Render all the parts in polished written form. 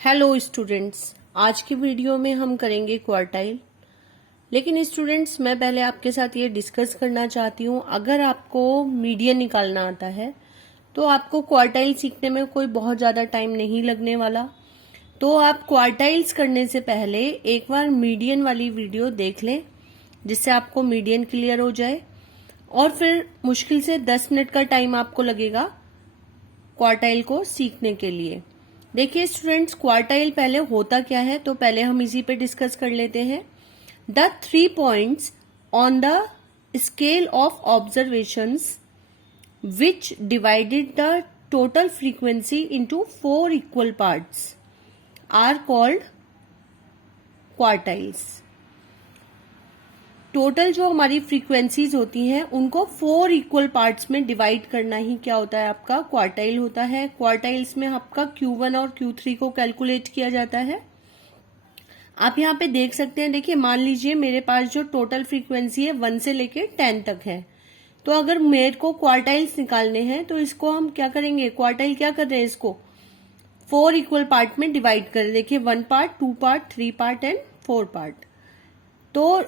Hello students, आज की video में हम करेंगे क्वार्टाइल। लेकिन स्टूडेंट्स, मैं पहले आपके साथ ये डिस्कस करना चाहती हूँ, अगर आपको मीडियन निकालना आता है तो आपको क्वार्टाइल सीखने में कोई बहुत ज़्यादा टाइम नहीं लगने वाला। तो आप क्वार्टाइल्स करने से पहले एक बार मीडियन वाली वीडियो देख लें, जिससे आपको मीडियन क्लियर हो जाए। और फिर मुश्किल से 10 मिनट का टाइम आपको लगेगा क्वार्टाइल को सीखने के लिए। देखिए स्टूडेंट्स, क्वार्टाइल पहले होता क्या है, तो पहले हम इसी पे डिस्कस कर लेते हैं। The 3 points on the scale of observations which divided the total frequency into 4 equal parts are called quartiles. Total जो हमारी फ्रीक्वेंसीज होती हैं उनको 4 इक्वल पार्ट्स में डिवाइड करना ही क्या होता है, आपका क्वार्टाइल होता है। क्वार्टाइल्स में आपका Q1 और Q3 को कैलकुलेट किया जाता है। आप यहाँ पे देख सकते हैं, देखिए मान लीजिए मेरे पास जो टोटल फ्रीक्वेंसी है 1 से लेके 10 तक है। तो अगर मेरे को क्वार्टाइल्स निकालने हैं तो इसको हम क्या करेंगे, क्वार्टाइल क्या कर रहे हैं, इसको 4 इक्वल पार्ट में डिवाइड करें। देखिए 1 part, 2 part, 3 part and 4 part. तो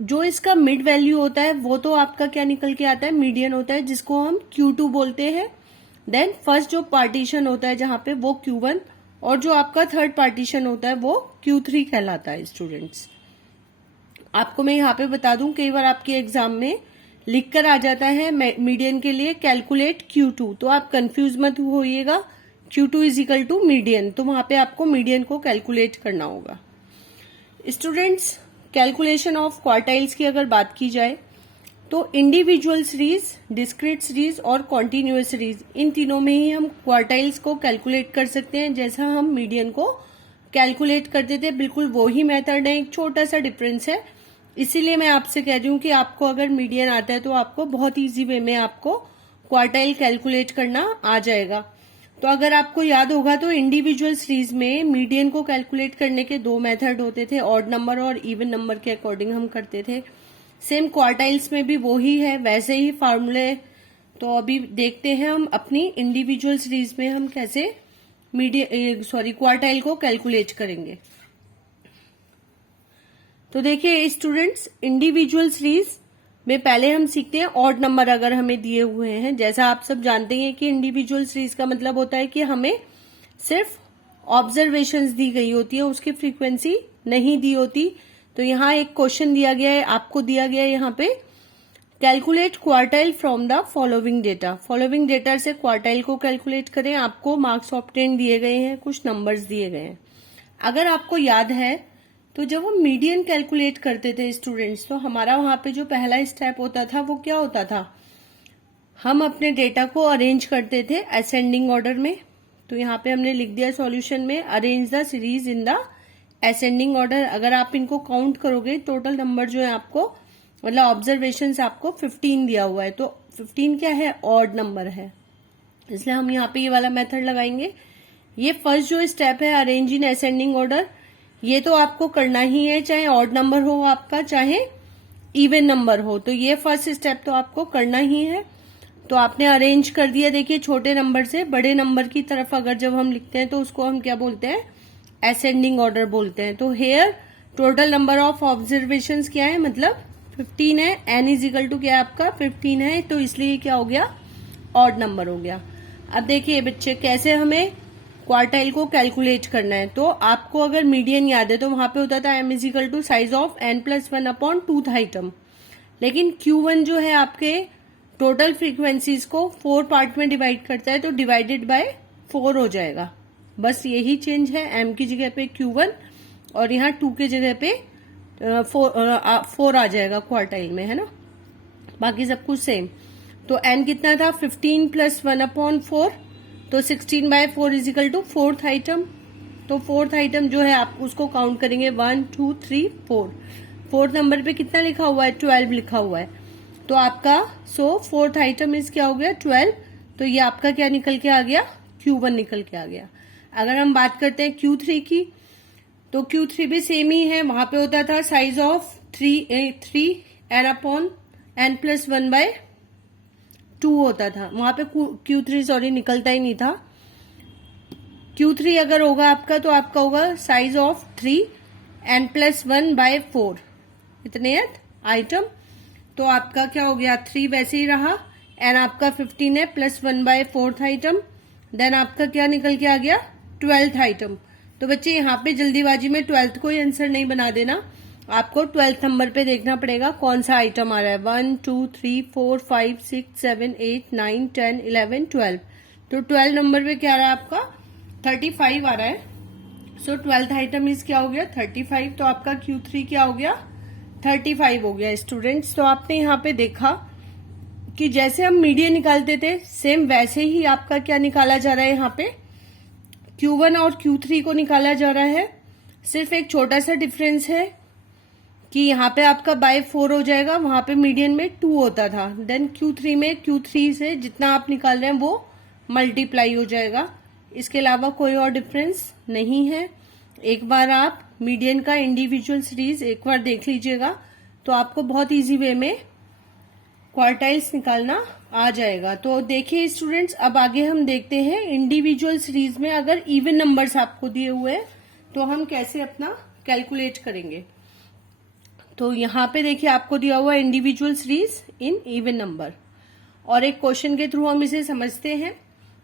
जो इसका मिड वैल्यू होता है वो तो आपका क्या निकल के आता है, मीडियन होता है, जिसको हम Q2 बोलते हैं। देन फर्स्ट जो पार्टीशन होता है जहां पे, वो Q1, और जो आपका थर्ड पार्टीशन होता है वो Q3 कहलाता है। स्टूडेंट्स, आपको मैं यहाँ पे बता दूं, कई बार आपके एग्जाम में लिख कर आ जाता है मीडियन के लिए कैलकुलेट Q2, तो आप कंफ्यूज मत होइएगा। Q2 is equal to median, तो वहां पे आपको मीडियन को कैलकुलेट करना होगा। स्टूडेंट्स, कैलकुलेशन ऑफ क्वार्टाइल्स की अगर बात की जाए तो इंडिविजुअल सीरीज, डिस्क्रीट सीरीज और कॉन्टिन्यूअस सीरीज, इन तीनों में ही हम क्वार्टाइल्स को कैलकुलेट कर सकते हैं। जैसा हम मीडियन को कैलकुलेट करते थे, बिल्कुल वो ही मेथड है, एक छोटा सा डिफरेंस है। इसीलिए मैं आपसे कह रही हूँ कि आपको अगर मीडियन आता है तो आपको बहुत ईजी वे में आपको क्वार्टाइल कैलकुलेट करना आ जाएगा। तो अगर आपको याद होगा तो इंडिविजुअल सीरीज में मीडियन को कैलकुलेट करने के 2 मेथड होते थे, ऑड नंबर और इवन नंबर के अकॉर्डिंग हम करते थे। सेम क्वार्टाइल्स में भी वो ही है, वैसे ही फार्मूले। तो अभी देखते हैं हम अपनी इंडिविजुअल सीरीज में हम कैसे क्वार्टाइल को कैलकुलेट करेंगे। तो देखिए स्टूडेंट्स, इंडिविजुअल सीरीज में पहले हम सीखते हैं ऑड नंबर अगर हमें दिए हुए हैं। जैसा आप सब जानते हैं कि इंडिविजुअल सीरीज का मतलब होता है कि हमें सिर्फ ऑब्जर्वेशंस दी गई होती है, उसकी फ्रीक्वेंसी नहीं दी होती। तो यहाँ एक क्वेश्चन दिया गया है, आपको दिया गया है यहाँ पे, calculate quartile from the following data. Following data से क्वार्टाइल को कैलकुलेट करें। आपको मार्क्स ऑब्टेन दिए गए हैं, कुछ नंबर्स दिए गए हैं। अगर आपको याद है तो जब हम मीडियन कैलकुलेट करते थे स्टूडेंट्स, तो हमारा वहां पे जो पहला स्टेप होता था वो क्या होता था, हम अपने डेटा को अरेंज करते थे असेंडिंग ऑर्डर में। तो यहाँ पे हमने लिख दिया सॉल्यूशन में, arrange the series in the ascending order. अगर आप इनको काउंट करोगे, टोटल नंबर जो है आपको, मतलब ऑब्जर्वेशन आपको 15 दिया हुआ है, तो 15 क्या है, ऑड नंबर है, इसलिए हम यहाँ पे ये वाला मेथड लगाएंगे। ये फर्स्ट जो स्टेप है, अरेंज इन असेंडिंग ऑर्डर, ये तो आपको करना ही है, चाहे ऑड नंबर हो आपका, चाहे इवन नंबर हो। तो ये फर्स्ट स्टेप तो आपको करना ही है। तो आपने अरेंज कर दिया। देखिए छोटे नंबर से बड़े नंबर की तरफ अगर जब हम लिखते हैं तो उसको हम क्या बोलते हैं, असेंडिंग ऑर्डर बोलते हैं। तो here total number of observation क्या है, मतलब 15 है। एन इज इक्वल टू क्या है आपका, 15 है, तो इसलिए क्या हो गया, ऑड नंबर हो गया। अब देखिए बच्चे, कैसे हमें क्वार्टाइल को कैलकुलेट करना है। तो आपको अगर मीडियन याद है तो वहां पे होता था m is equal to size of n+1 upon 2th item. लेकिन Q1 जो है आपके टोटल फ्रीक्वेंसीज को 4 पार्ट में डिवाइड करता है, तो डिवाइडेड बाय 4 हो जाएगा। बस यही चेंज है, m की जगह पे Q1 और यहाँ 2 की जगह पे 4 आ जाएगा क्वार्टाइल में, है ना। बाकी सब कुछ सेम। तो n कितना था, 15 + 1 अपॉन 4, तो 16/4 is equal to 4th item. तो 4th आइटम जो है आप उसको काउंट करेंगे, 1 2 3 4। 4th नंबर पे कितना लिखा हुआ है, 12 लिखा हुआ है। तो आपका 4th आइटम इज क्या हो गया, 12। तो ये आपका क्या निकल के आ गया, Q1 निकल के आ गया। अगर हम बात करते हैं Q3 की, तो Q3 भी सेम ही है। वहां पे होता था साइज ऑफ 3 n+1/2 होता था। वहां पे Q3 निकलता ही नहीं था। Q3 अगर होगा आपका तो आपका होगा साइज ऑफ 3 n+1/4 इतने आइटम। तो आपका क्या हो गया, 3 वैसे ही रहा, एन आपका 15 है +1/4 आइटम, देन आपका क्या निकल के आ गया 12th आइटम। तो बच्चे यहाँ पे जल्दीबाजी में 12th को ही आंसर नहीं बना देना, आपको 12th नंबर पे देखना पड़ेगा कौन सा आइटम आ रहा है। 1 2 3 4 5 6 7 8 9 10 11 12। तो 12 नंबर पे क्या आ रहा है आपका 35 आ रहा है। सो 12th आइटम इज क्या हो गया 35। तो आपका Q3 क्या हो गया 35 हो गया स्टूडेंट्स। तो आपने यहाँ पे देखा कि जैसे हम मीडियन निकालते थे सेम वैसे ही आपका क्या निकाला जा रहा है, यहाँ पे Q1 और Q3 को निकाला जा रहा है। सिर्फ एक छोटा सा डिफरेंस है कि यहाँ पे आपका बाय 4 हो जाएगा, वहां पे मीडियन में 2 होता था। देन Q3 में Q3 से जितना आप निकाल रहे हैं वो मल्टीप्लाई हो जाएगा। इसके अलावा कोई और डिफरेंस नहीं है। एक बार आप मीडियन का इंडिविजुअल सीरीज एक बार देख लीजिएगा तो आपको बहुत इजी वे में क्वार्टाइल्स निकालना आ जाएगा। तो देखिए स्टूडेंट्स, अब आगे हम देखते हैं इंडिविजुअल सीरीज में अगर इवन नंबर्स आपको दिए हुए हैं तो हम कैसे अपना कैलकुलेट करेंगे। तो यहाँ पे देखिए आपको दिया हुआ है individual series in even number, और एक क्वेश्चन के थ्रू हम इसे समझते हैं।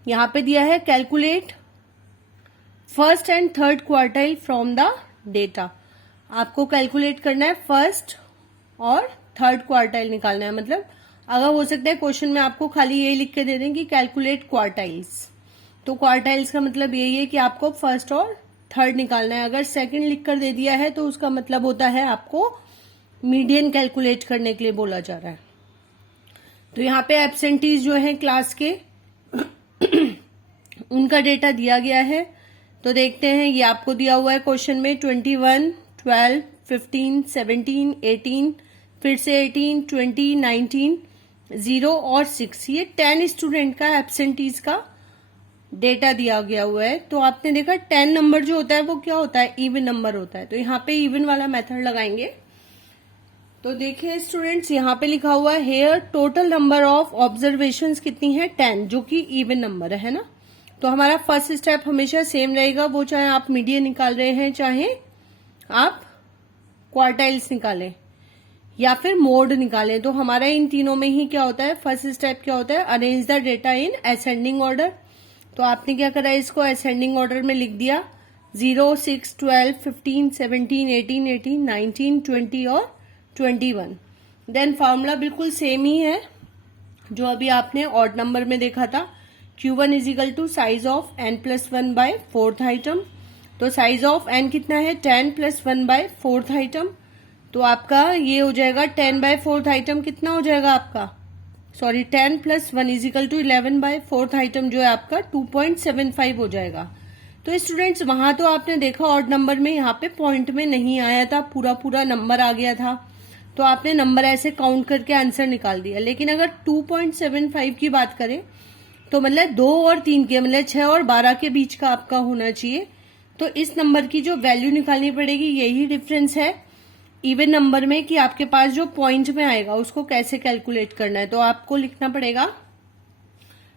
यहाँ पे दिया है calculate first and third quartile from the data. आपको कैलकुलेट करना है फर्स्ट और थर्ड क्वार्टाइल निकालना है। मतलब अगर हो सकता है क्वेश्चन में आपको खाली ये लिख के दे दें कि कैलकुलेट क्वार्टाइल्स, तो क्वार्टाइल्स का मतलब यही है कि आपको फर्स्ट और थर्ड निकालना है। अगर सेकंड लिख कर दे दिया है तो उसका मतलब होता है आपको मीडियन कैलकुलेट करने के लिए बोला जा रहा है। तो यहाँ पे एब्सेंटीज जो है क्लास के उनका डेटा दिया गया है। तो देखते हैं, ये आपको दिया हुआ है क्वेश्चन में 21, 12, 15, 17, 18, फिर से 18, 20, 19, 0 और 6। ये 10 स्टूडेंट का एब्सेंटीज का डेटा दिया गया हुआ है। तो आपने देखा 10 नंबर जो होता है वो क्या होता है, इवन नंबर होता है। तो यहाँ पे इवन वाला मेथड लगाएंगे। तो देखिए स्टूडेंट्स, यहाँ पे लिखा हुआ है here total number of observations कितनी है 10, जो कि इवन नंबर है ना। तो हमारा फर्स्ट स्टेप हमेशा सेम रहेगा, वो चाहे आप मीडियन निकाल रहे हैं, चाहे आप क्वार्टाइल्स निकालें या फिर मोड निकालें। तो हमारा इन तीनों में ही क्या होता है, फर्स्ट स्टेप क्या होता है, arrange the data in ascending order. तो आपने क्या करा, इसको असेंडिंग ऑर्डर में लिख दिया 0, 6, 12, 15, 17, 18, 18, 19, 20 और 21। देन फॉर्मूला बिल्कुल सेम ही है जो अभी आपने ऑड नंबर में देखा था। Q1 is equal to size of n+1/4 item. तो साइज ऑफ n कितना है 10 + 1/4 आइटम। तो आपका ये हो जाएगा 10/4 आइटम कितना हो जाएगा आपका, sorry 10 + 1 is equal to 11/4 item जो है आपका 2.75 हो जाएगा। तो स्टूडेंट्स वहां तो आपने देखा ऑड नंबर में यहाँ पे पॉइंट में नहीं आया था, पूरा नंबर आ गया था। तो आपने नंबर ऐसे काउंट करके आंसर निकाल दिया। लेकिन अगर 2.75 की बात करें तो मतलब 2 और 3 के मतलब 6 और 12 के बीच का आपका होना चाहिए। तो इस नंबर की जो वैल्यू निकालनी पड़ेगी, यही डिफरेंस है इवन नंबर में कि आपके पास जो पॉइंट में आएगा उसको कैसे कैलकुलेट करना है। तो आपको लिखना पड़ेगा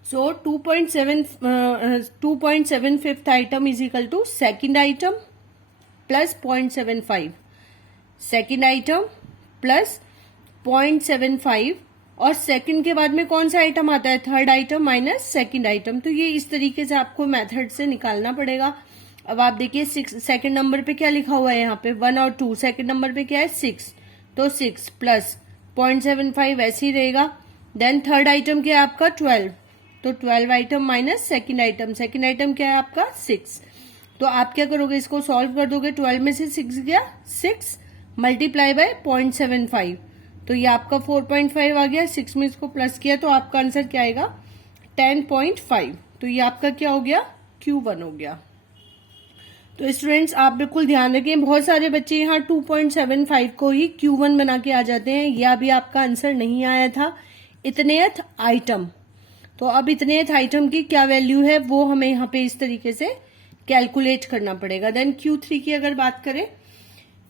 2.75 item is equal to second item plus 0.75, second item plus 0.75, और सेकंड के बाद में कौन सा आइटम आता है, third item minus second item. तो ये इस तरीके से आपको मेथड से निकालना पड़ेगा। अब आप देखिए 6 सेकंड नंबर पे क्या लिखा हुआ है, यहाँ पे 1 और 2, सेकंड नंबर पे क्या है 6, तो 6 प्लस 0.75 ऐसे ही रहेगा। देन थर्ड आइटम क्या है आपका 12, तो 12 item minus second item, second item क्या है आपका 6। तो आप क्या करोगे, इसको सॉल्व कर दोगे, 12 में से 6 गया 6 मल्टीप्लाई बाय 0.75, तो ये आपका 4.5 आ गया। 6 में इसको प्लस किया तो आपका आंसर क्या आएगा 10.5। तो ये आपका क्या हो गया Q1 हो गया। तो स्टूडेंट्स आप बिल्कुल ध्यान रखें, बहुत सारे बच्चे यहाँ 2.75 को ही Q1 बना के आ जाते हैं। यह अभी आपका आंसर नहीं आया था इतनेथ आइटम। तो अब इतनेथ आइटम की क्या वैल्यू है वो हमें यहाँ पे इस तरीके से कैलकुलेट करना पड़ेगा। देन Q3 की अगर बात करें,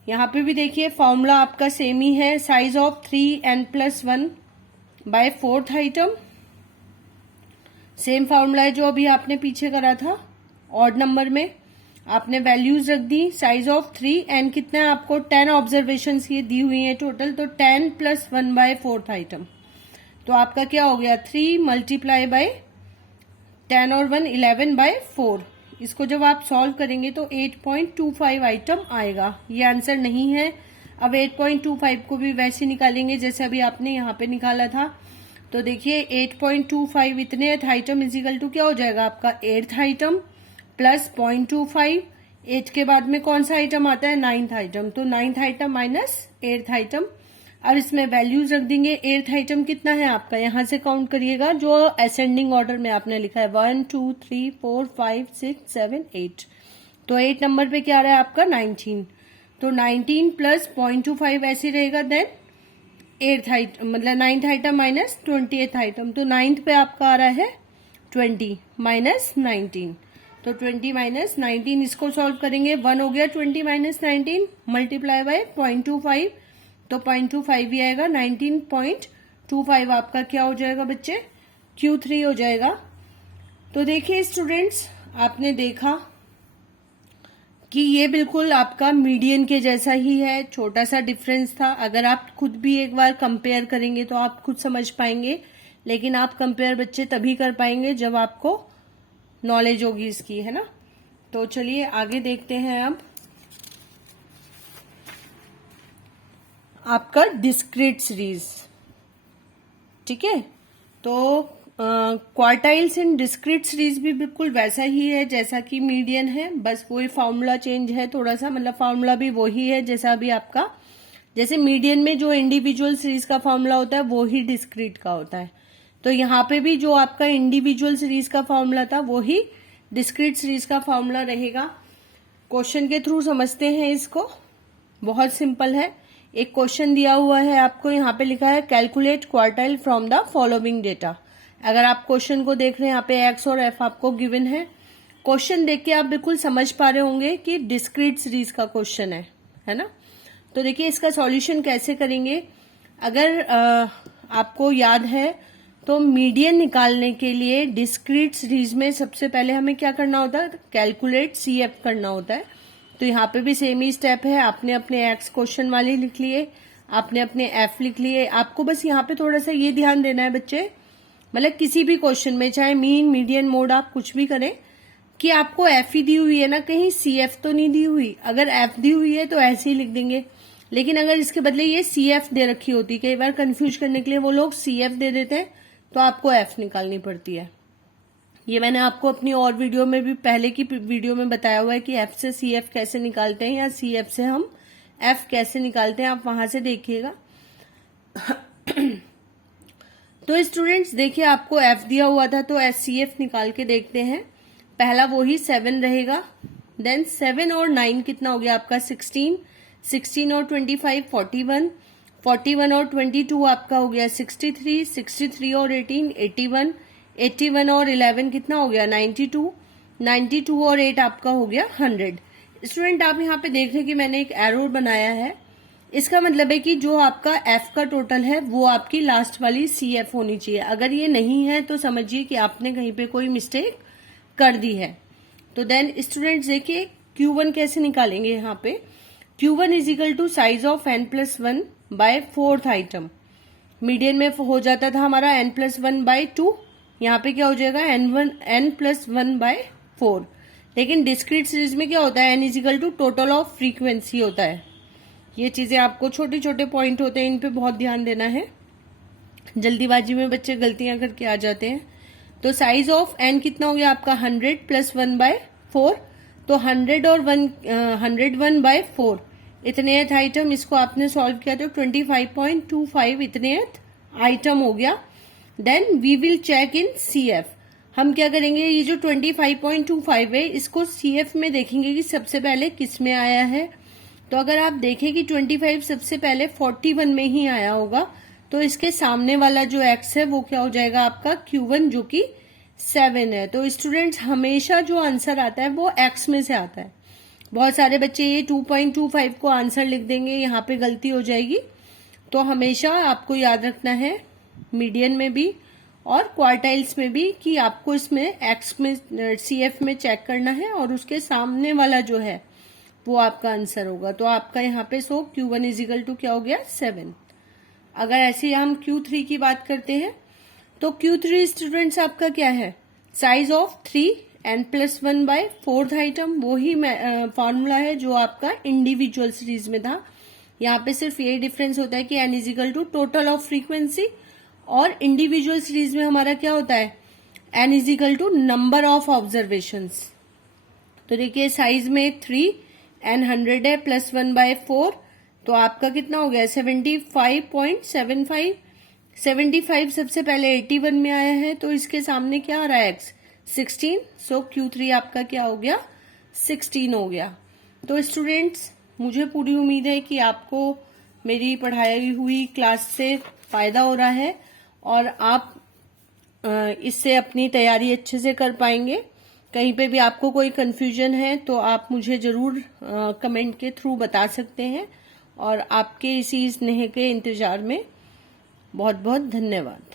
यहाँ पे भी देखिए फॉर्मूला आपका सेम ही है, size of 3n+1/4 item, same formula है जो अभी आपने पीछे करा था ऑड नंबर में आपने वैल्यूज रख दी, साइज ऑफ 3, एन कितना है आपको 10 ऑब्जर्वेशन ये दी हुई है टोटल, तो 10 + 1/4 आइटम, तो आपका क्या हो गया 3 × 10 और 1 11/4। इसको जब आप सॉल्व करेंगे तो 8.25 आइटम आएगा। ये आंसर नहीं है। अब 8.25 को भी वैसे निकालेंगे जैसे अभी आपने यहाँ पे निकाला था। तो देखिए 8.25 इतने आइटम इजिकल टू क्या हो जाएगा आपका 8th आइटम प्लस 0.25। 8 के बाद में कौन सा आइटम आता है 9th आइटम, तो 9th item minus 8th item. अब इसमें वैल्यूज रख देंगे। 8th आइटम कितना है आपका, यहां से काउंट करिएगा जो असेंडिंग ऑर्डर में आपने लिखा है 1 2 3 4 5 6 7 8। तो 8 नंबर पे क्या आ रहा है आपका 19, तो 19 + 0.25 ऐसे रहेगा। देन 8th आइटम मतलब 9th item minus 20th item, तो 9th पे आपका आ रहा है 20 माइनस 19, तो 20 माइनस 19 इसको सॉल्व करेंगे। 1 हो गया 20 माइनस 19 मल्टीप्लाई बाय 0.25, तो 0.25 भी आएगा। 19.25 आपका क्या हो जाएगा बच्चे Q3 हो जाएगा। तो देखिए स्टूडेंट्स, आपने देखा कि ये बिल्कुल आपका मीडियन के जैसा ही है, छोटा सा डिफरेंस था। अगर आप खुद भी एक बार कंपेयर करेंगे तो आप खुद समझ पाएंगे, लेकिन आप कंपेयर बच्चे तभी कर पाएंगे जब आपको नॉलेज होगी इसकी, है ना। तो चलिए आगे देखते हैं। अब आपका डिस्क्रीट सीरीज, ठीक है। तो क्वार्टाइल्स इन डिस्क्रीट सीरीज भी बिल्कुल वैसा ही है जैसा कि मीडियन है, बस वही फॉर्मूला चेंज है थोड़ा सा, मतलब फॉर्मूला भी वही है जैसा अभी आपका, जैसे मीडियन में जो इंडिविजुअल सीरीज का फॉर्मूला होता है वो ही डिस्क्रीट का होता है। तो यहाँ पे भी जो आपका इंडिविजुअल सीरीज का फॉर्मूला था वो ही डिस्क्रीट सीरीज का फॉर्मूला रहेगा। क्वेश्चन के थ्रू समझते हैं इसको, बहुत सिंपल है। एक क्वेश्चन दिया हुआ है आपको, यहाँ पे लिखा है calculate quartile from the following data. अगर आप क्वेश्चन को देख रहे हैं यहाँ पे एक्स और एफ आपको गिवन है। क्वेश्चन देख के आप बिल्कुल समझ पा रहे होंगे कि डिस्क्रीट सीरीज का क्वेश्चन है ना। तो देखिए इसका सॉल्यूशन कैसे करेंगे। अगर आपको याद है तो मीडियन निकालने के लिए डिस्क्रीट सीरीज में सबसे पहले हमें क्या करना होता है, कैलकुलेट CF करना होता है। तो यहाँ पे भी सेम ही स्टेप है। आपने अपने एक्स क्वेश्चन वाले लिख लिए, आपने अपने एफ लिख लिए। आपको बस यहाँ पे थोड़ा सा ये ध्यान देना है बच्चे, मतलब किसी भी क्वेश्चन में चाहे मीन मीडियन मोड आप कुछ भी करें, कि आपको एफ ही दी हुई है ना, कहीं CF तो नहीं दी हुई। अगर एफ दी हुई है तो ऐसे ही लिख देंगे, लेकिन अगर इसके बदले ये CF दे रखी होती, कई बार कंफ्यूज करने के लिए वो लोग CF दे देते हैं, तो आपको एफ निकालनी पड़ती है। ये मैंने आपको अपनी और वीडियो में भी, पहले की वीडियो में बताया हुआ है कि एफ से CF कैसे निकालते हैं या CF से हम एफ कैसे निकालते हैं, आप वहां से देखिएगा। तो स्टूडेंट्स देखिए आपको एफ दिया हुआ था तो CF निकाल के देखते हैं। पहला वो ही 7 रहेगा, देन 7 और 9 कितना हो गया आपका 16, 16 और 25 41, 41 और 22 आपका हो गया 63, 63 और 18 81, 81 और 11 कितना हो गया 92, 92 और 8 आपका हो गया 100। स्टूडेंट आप यहाँ पे देख रहे हैं कि मैंने एक एरो बनाया है, इसका मतलब है कि जो आपका एफ का टोटल है वो आपकी लास्ट वाली CF होनी चाहिए। अगर ये नहीं है तो समझिए कि आपने कहीं पे कोई मिस्टेक कर दी है। तो देन स्टूडेंट्स देखिए Q1 कैसे निकालेंगे। यहाँ पे Q1 is equal to size of n+1/4 item. Median में हो जाता था हमारा n+1/2, यहाँ पे क्या हो जाएगा n+1/4। लेकिन डिस्क्रीट सीरीज में क्या होता है, n is equal to total of frequency होता है। ये चीजें आपको छोटे छोटे पॉइंट होते हैं, इन पे बहुत ध्यान देना है, जल्दीबाजी में बच्चे गलतियां करके आ जाते हैं। तो साइज ऑफ n कितना हो गया आपका 100 + 1/4, तो 100 और 101/4 इतने आइटम, इसको आपने सॉल्व किया तो 25.25 इतने आइटम हो गया। Then we will check in CF। हम क्या करेंगे, ये जो 25.25 है इसको CF में देखेंगे कि सबसे पहले किस में आया है। तो अगर आप देखें कि 25 सबसे पहले 41 में ही आया होगा, तो इसके सामने वाला जो x है वो क्या हो जाएगा आपका Q1 जो कि 7 है। तो स्टूडेंट्स हमेशा जो आंसर आता है वो x में से आता है। बहुत सारे बच्चे ये 2.25 को आंसर लिख देंगे, यहाँ पे गलती हो जाएगी। तो हमेशा आपको याद रखना है मीडियन में भी और क्वार्टाइल्स में भी कि आपको इसमें एक्स में CF में चेक करना है और उसके सामने वाला जो है वो आपका आंसर होगा। तो आपका यहाँ पे सो Q1 इजिकल टू क्या हो गया 7। अगर ऐसे हम Q3 की बात करते हैं तो Q3 स्टूडेंट्स आपका क्या है, साइज ऑफ 3n+1/4 आइटम। वो ही फॉर्मूला है जो आपका इंडिविजुअल सीरीज में था। यहाँ पे सिर्फ यही डिफरेंस होता है कि n is equal to total of frequency, और इंडिविजुअल सीरीज में हमारा क्या होता है, n is equal to number of observations. तो देखिए साइज में 3 n 100 है +1/4, तो आपका कितना हो गया 75.75। 75 सबसे पहले 81 में आया है, तो इसके सामने क्या आ रहा है x 16। सो Q3 आपका क्या हो गया 16 हो गया। तो स्टूडेंट्स मुझे पूरी उम्मीद है कि आपको मेरी पढ़ाई हुई क्लास से फायदा हो रहा है और आप इससे अपनी तैयारी अच्छे से कर पाएंगे। कहीं पे भी आपको कोई कंफ्यूजन है तो आप मुझे जरूर कमेंट के थ्रू बता सकते हैं, और आपके इसी स्नेह के इंतजार में बहुत बहुत धन्यवाद।